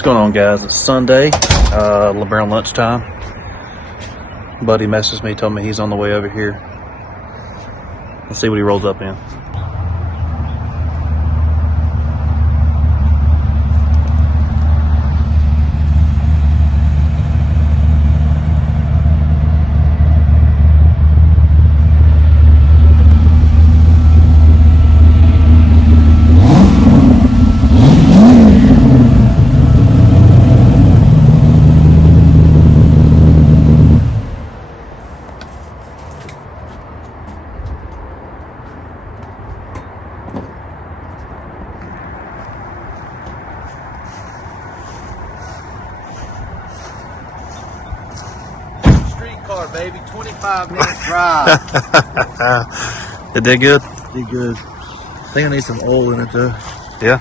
What's going on, guys? It's Sunday, around lunchtime. Buddy messaged me, told me he's on the way over here. Let's see what he rolls up in. Car, baby, 25-minute drive. It did good? Did good. I think I need some oil in it though. Yeah.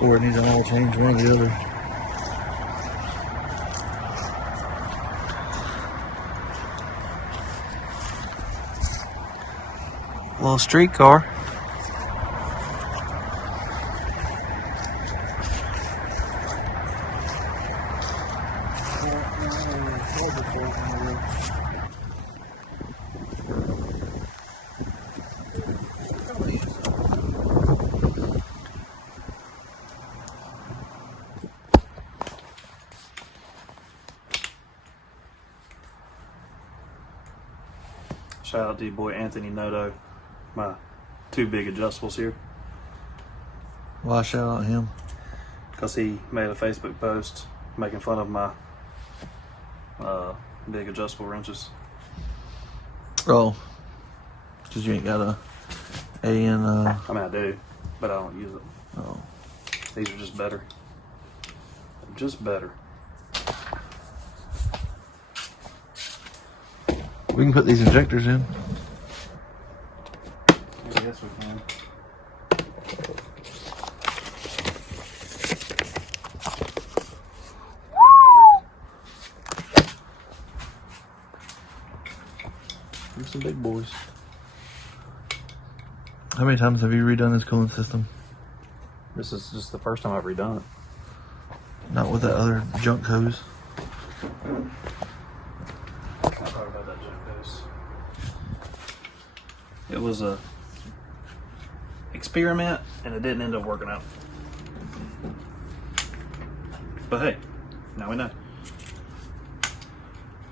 Or it needs an oil change, one or the other. Little street car. Shout out to your boy Anthony Noto, my two big adjustables here. Why shout out him? Because he made a Facebook post making fun of my big adjustable wrenches. Oh, because you ain't got a AN. I mean, I do, but I don't use it. Oh, These are just better. They're just better. we can put these injectors in. Yes, we can. They're some big boys. How many times have you redone this cooling system? This is just the first time I've redone it. Not with that other junk hose. Not talking about that junk hose. It was a experiment, and it didn't end up working out. But hey, now we know.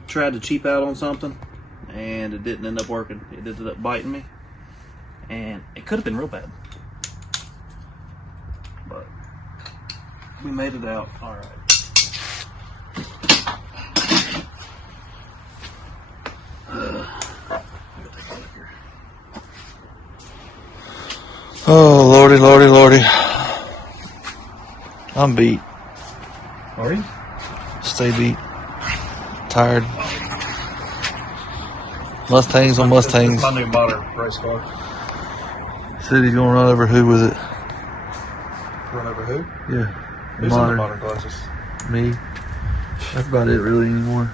Tried to cheap out on something, and it didn't end up working. It ended up biting me, and it could have been real bad. But we made it out all right. Oh, lordy, lordy, lordy. I'm beat. Are you? Stay beat. Tired. Mustangs on Mustangs. It's my new modern race car. Said he's gonna run over who with it? Run over who? Yeah. Who's in the modern classes? Me. That's about it really anymore.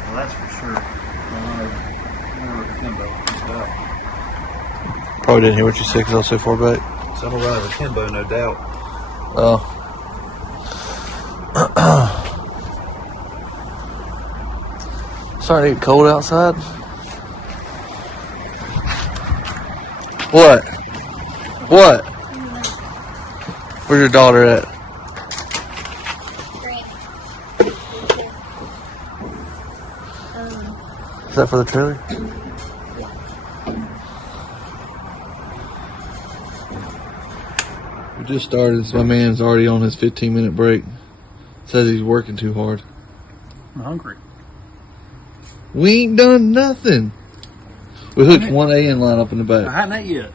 Well, that's for sure. Probably didn't hear what you said because I was so far back. So I'm gonna ride a Kimbo, no doubt. Oh. Starting to get cold outside. What? What? Where's your daughter at? Is that for the trailer? We just started, so my man's already on his 15-minute break. Says he's working too hard. I'm hungry. We ain't done nothing. We hooked one AN line up in the I back. hadn't ate yet.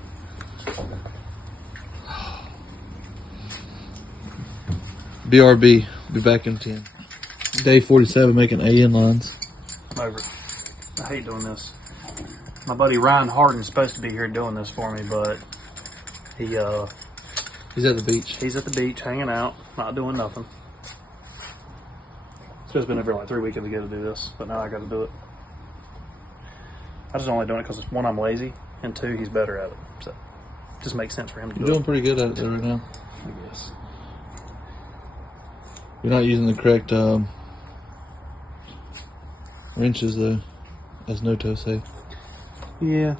BRB, be back in 10. Day 47 making AN lines. I'm over it. I hate doing this. My buddy Ryan Harden's supposed to be here doing this for me, but he's at the beach. He's at the beach hanging out, not doing nothing. It's just been over like 3 weekends ago to do this, but now I got to do it. I just only doing it because one, I'm lazy, and two, he's better at it. So just makes sense for him to You're do doing pretty good at it right now. I guess. You're not using the correct wrenches though, as Noto say. Yeah,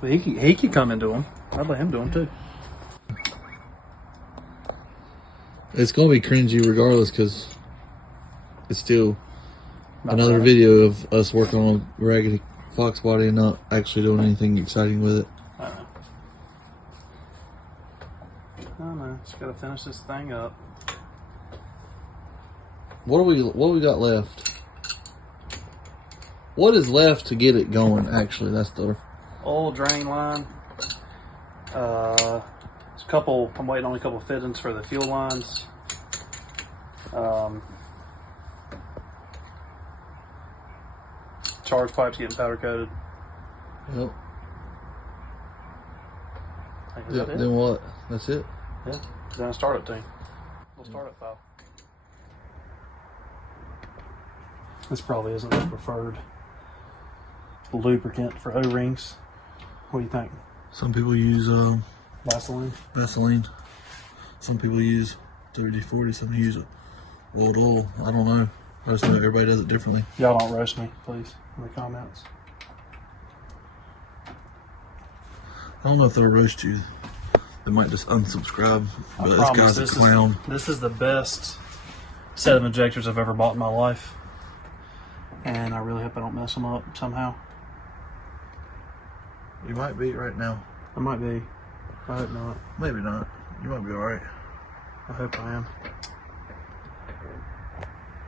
but he could come into them. I'd let him do them too. It's gonna be cringy regardless, because it's still Not another right. video of us working on a raggedy fox body and not actually doing anything exciting with it. I don't know. Just gotta finish this thing up. What do we got left? What is left to get it going? Actually, that's the Old drain line. There's a couple. I'm waiting on a couple fittings for the fuel lines. Charge pipes getting powder coated. Yep. I think is Yep. that it? Then what? That's it. Yeah. Then a startup thing. Little startup file. This probably isn't the preferred lubricant for O-rings. What do you think? Some people use Vaseline? Vaseline. Some people use WD-40. Some use old oil. I don't know. I just know everybody does it differently. Y'all don't roast me, please, in the comments. I don't know if they'll roast you. They might just unsubscribe. I But this promise guy's a clown. This is the best set of injectors I've ever bought in my life. And I really hope I don't mess them up somehow. You might be right now. I might be. I hope not. Maybe not. You might be alright. I hope I am.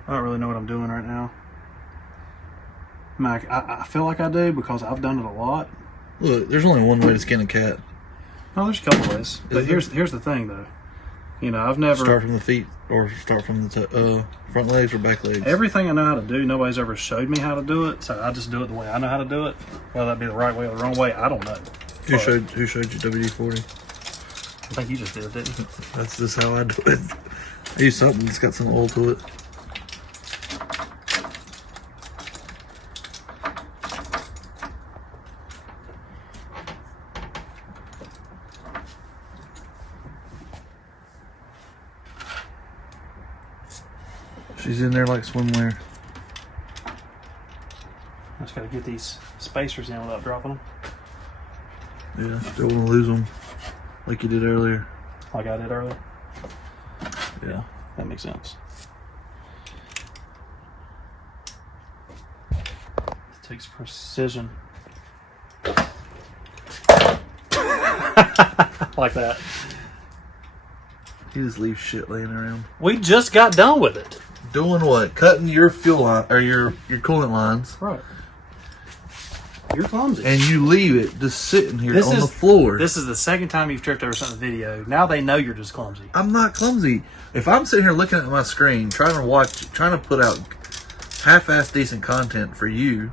I don't really know what I'm doing right now. I feel like I do because I've done it a lot. Look, there's only one way to skin a cat. No, there's a couple ways. But Is there? here's the thing though. You know, I've never Start from the feet or start from the front legs or back legs. everything I know how to do, nobody's ever showed me how to do it, so I just do it the way I know how to do it. Whether that be the right way or the wrong way, I don't know. Who But showed you WD-40? I think you just did it, didn't you? That's just how I do it. I use something that's got some oil to it. She's in there like swimwear. I just gotta get these spacers in without dropping them, Yeah, don't want to lose them like you did earlier. like I did earlier. Yeah. That makes sense. It takes precision. Like that. You just leave shit laying around. We just got done with it. Doing what? Cutting your fuel line or your coolant lines, Right. You're clumsy. and you leave it just sitting here This on is- the floor. This is the second time you've tripped over something in the video. Now they know you're just clumsy. I'm not clumsy. If I'm sitting here looking at my screen, trying to put out half-ass decent content for you,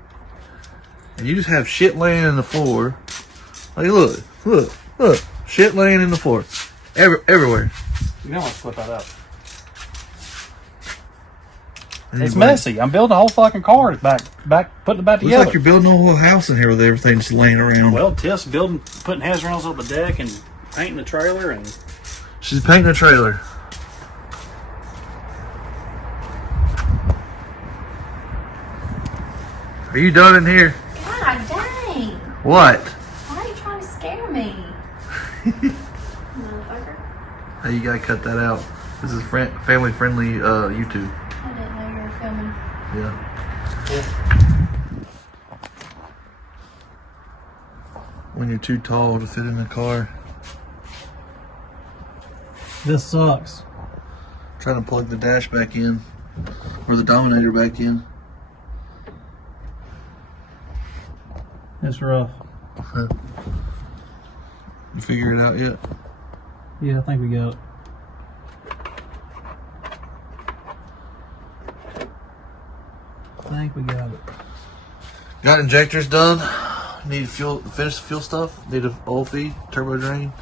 and you just have shit laying in the floor. Like, look, shit laying in the floor, everywhere. You don't want to flip that up. And It's you like- messy. I'm building a whole fucking car back, putting it back Looks together. like you're building a whole house in here with everything just laying around. Well, Tiff's putting handrails on the deck and painting the trailer, and She's painting a trailer. Are you done in here? God dang! What? Why are you trying to scare me? Motherfucker. Hey, you gotta cut that out. This is family friendly YouTube. I didn't know you were filming. Yeah. When you're too tall to fit in the car. this sucks. Trying to plug the dash back in. Or the Dominator back in. It's rough. You figure it out yet? Yeah, I think we got it. I think we got it. Got injectors done. Need fuel, finish the fuel stuff. Need an oil feed, turbo drain,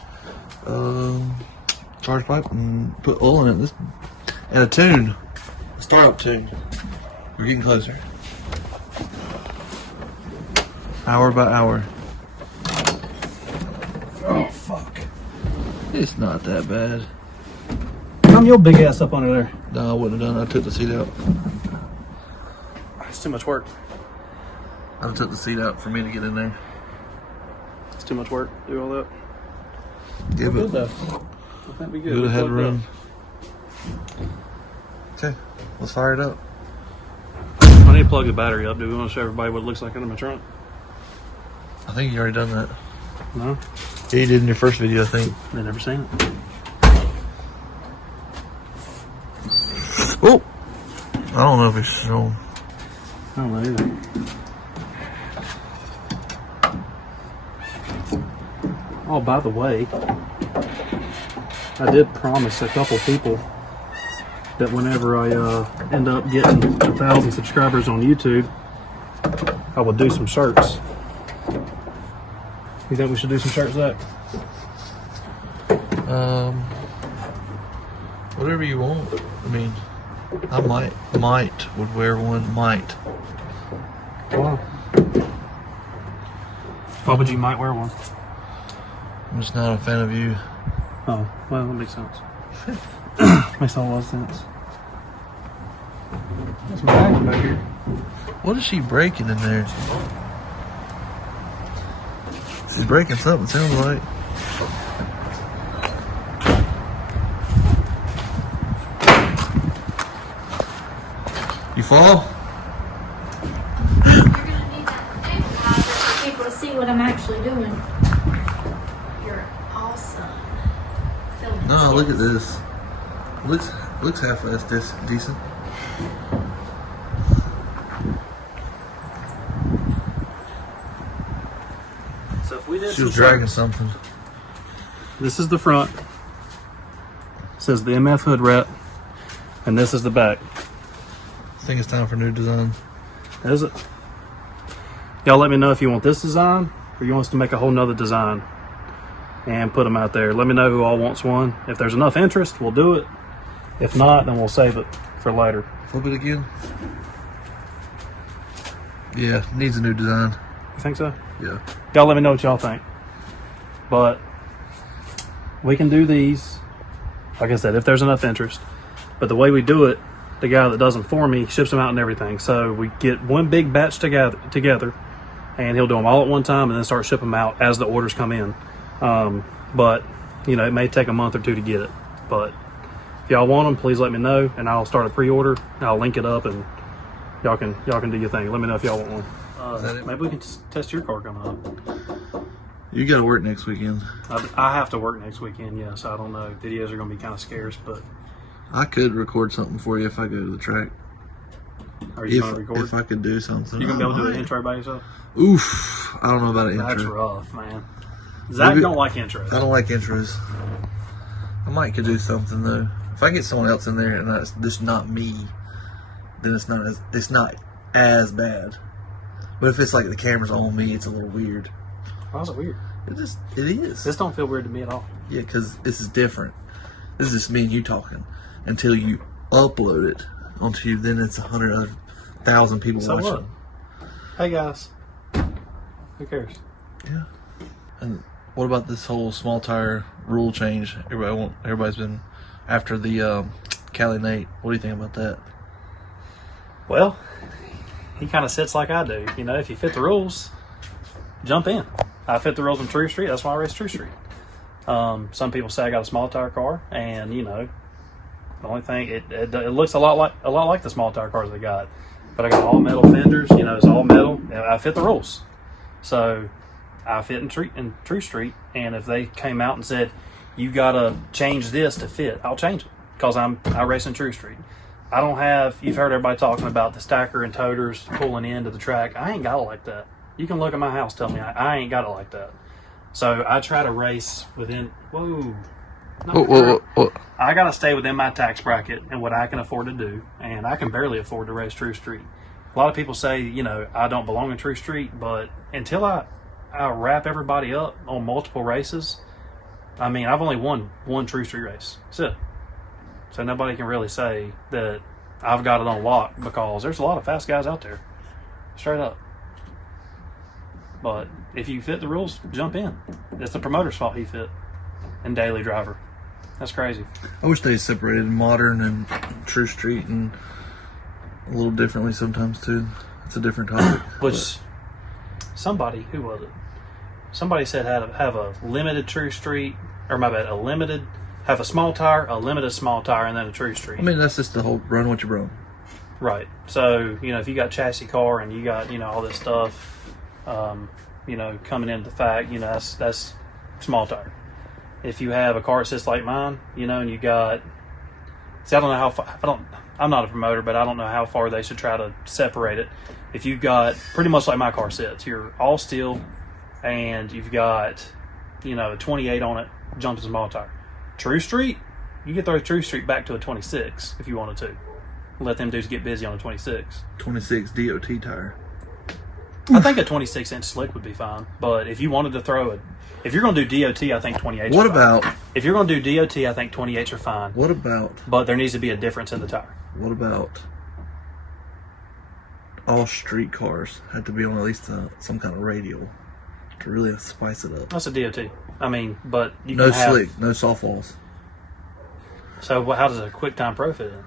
charge pipe, and put oil in it. And a tune, a startup tune. We're getting closer. Hour by hour. Oh, fuck. It's not that bad. Come your big ass up under there. No, I wouldn't have done it. I took the seat out. It's too much work. I took the seat out for me to get in there. It's too much work. Do all that. Yeah, We're but good though. I think we good. good We ahead plugged room. up. Okay, let's fire it up. I need to plug the battery up. Do we want to show everybody what it looks like under my trunk? I think you already done that. No, Yeah, you did in your first video, I think. they never seen it. Oh, I don't know if it's shown. I don't know either. Oh, by the way, I did promise a couple people that whenever I end up getting 1,000 subscribers on YouTube, I would do some shirts. You think we should do some shirts, Zach? Whatever you want. I mean, I might would wear one. Might. Wow. Why would you might wear one? I'm just not a fan of you. Oh, well, that makes sense. Makes a lot of sense. There's my bag back here. What is she breaking in there? She's breaking something, sounds like. You fall? You're gonna need that amplifier for people to see what I'm actually doing. You're awesome. Filming No, skills. look at this. Looks half-assed decent. So if we did She was dragging something. this is the front. It says the MF hood wrap, and this is the back. I think it's time for new design. Is it? Y'all let me know if you want this design or you want us to make a whole nother design and put them out there. Let me know who all wants one. If there's enough interest, we'll do it. If not, then we'll save it for later. Flip it again. Yeah, needs a new design. You think so? Yeah. Y'all let me know what y'all think. But we can do these, like I said, if there's enough interest. But the way we do it, the guy that does them for me ships them out and everything. So we get one big batch together, and he'll do them all at one time and then start shipping them out as the orders come in. But you know, it may take a month or two to get it. But if y'all want them, please let me know, and I'll start a pre-order. I'll link it up, and y'all can do your thing. Let me know if y'all want one. Is that it? Maybe we can test your car coming up. You gotta work next weekend. I have to work next weekend, yeah, so I don't know. Videos are going to be kind of scarce, but I could record something for you if I go to the track. are you going to record? If I could do something. You going to be able to do an intro by yourself? Oof. I don't know about an That's intro. rough, man. Zach Maybe- don't like intros. I don't like intros. I might could do something though. If I get someone else in there and that's just not me, then it's not as bad. But if it's like the camera's on me, it's a little weird. Why is it weird? It is. This don't feel weird to me at all. Yeah, because this is different. This is just me and you talking. Until you upload it onto you, then it's 100,000 people So watching. what? Hey guys. Who cares? Yeah. And what about this whole small tire rule change? Everybody's been after the Cali Nate. What do you think about that? Well, he kind of sits like I do. You know, if you fit the rules, jump in. I fit the rules in True Street. That's why I race True Street. Some people say I got a small tire car, and you know, the only thing it looks a lot like the small tire cars they got, but I got all metal fenders. You know, it's all metal. And I fit the rules, so I fit in True Street. And if they came out and said you gotta change this to fit, I'll change it because I race in True Street. I don't have. You've heard everybody talking about the stacker and toters pulling into the track. I ain't got it like that. You can look at my house, tell me I ain't got it like that. So I try to race within. Whoa. Whoa. I got to stay within my tax bracket and what I can afford to do, and I can barely afford to race True Street. A lot of people say, you know, I don't belong in True Street, but until I wrap everybody up on multiple races, I mean, I've only won one True Street race. That's it. So nobody can really say that I've got it on lock because there's a lot of fast guys out there. Straight up. But if you fit the rules, jump in. It's the promoter's fault he fit. and daily driver. That's crazy. I wish they separated modern and true street and a little differently sometimes too. It's a different topic. Which somebody, who was it? Somebody said have a limited true street, or my bad, have a small tire, a limited small tire, and then a true street. I mean, that's just the whole run what you run. Right. So, if you got chassis car and you got, all this stuff, coming into the fact, that's small tire. If you have a car that sits like mine, and you got, see, I don't know how far, I'm not a promoter, but I don't know how far they should try to separate it. If you've got, pretty much like my car sits, you're all steel and you've got, a 28 on it, jumps a small tire. True street, you could throw True Street back to a 26 if you wanted to. Let them dudes get busy on a 26. 26 DOT tire. I think a 26-inch slick would be fine. But if you wanted to throw it, if you're going to do DOT, I think 28s What are fine. about, If you're going to do DOT, I think 28s are fine. what about, But there needs to be a difference in the tire. what about all street cars had to be on at least some kind of radial to really spice it up? That's a DOT. I mean, but you No can have... slick, no softballs. So how does a QuickTime Pro fit in?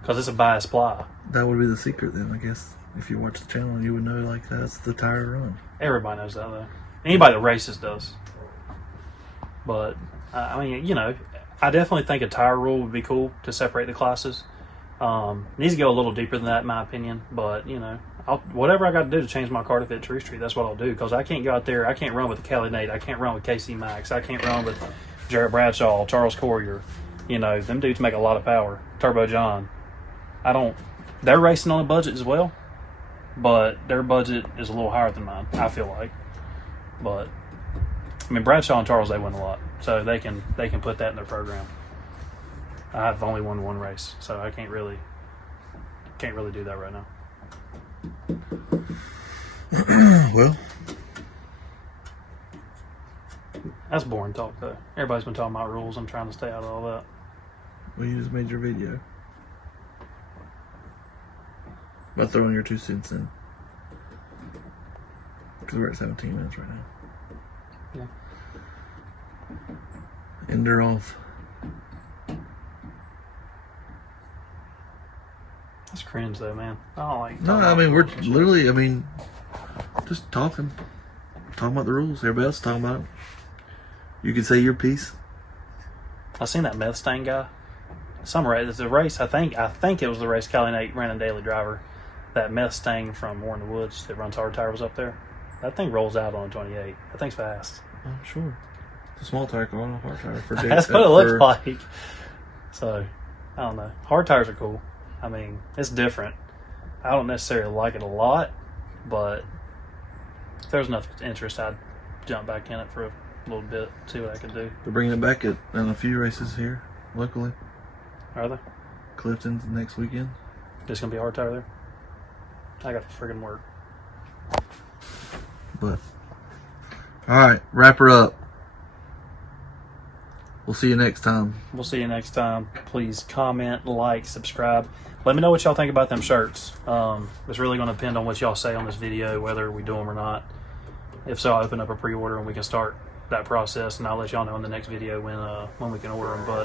Because it's a bias ply. That would be the secret then, I guess. If you watch the channel, you would know like that's the tire to run. Everybody knows that, though. Anybody that races does. But, I mean, I definitely think a tire rule would be cool to separate the classes. Needs to go a little deeper than that, in my opinion. But, whatever I got to do to change my car to fit True Street, that's what I'll do. Because I can't go out there. I can't run with the Kelly Nate. I can't run with KC Max. I can't run with Jarrett Bradshaw, Charles Corrier. Them dudes make a lot of power. Turbo John. They're racing on a budget as well. But their budget is a little higher than mine, I feel like. But, I mean, Bradshaw and Charles, they win a lot. So they can put that in their program. I've only won one race, so I can't really do that right now. Well, That's boring talk, though. Everybody's been talking about rules. I'm trying to stay out of all that. well, you just made your video. About throwing your 2 cents in. Because we're at 17 minutes right now. Yeah. End her off. That's cringe, though, man. I don't like No, I mean, we're literally, just talking. Talking about the rules. Everybody else is talking about it. You can say your piece. I seen that meth stain guy. Some race. It's a race. I think it was the race Cali Nate ran in daily driver. That meth stain from War in the Woods that runs hard tire was up there. That thing rolls out on a 28. That thing's fast. Oh, sure. It's a small tire car on a hard tire. For That's what it looks like. So, I don't know. Hard tires are cool. I mean, it's different. I don't necessarily like it a lot, but if there's enough interest, I'd jump back in it for a little bit, see what I could do. They're bringing it back in a few races here, locally. Are they? Clifton's next weekend. Just gonna be hard tire there? I got to friggin' work. But, alright, wrap her up. We'll see you next time. We'll see you next time. Please comment, like, subscribe. Let me know what y'all think about them shirts. It's really going to depend on what y'all say on this video, whether we do them or not. If so, I'll open up a pre-order and we can start that process, and I'll let y'all know in the next video when we can order them. But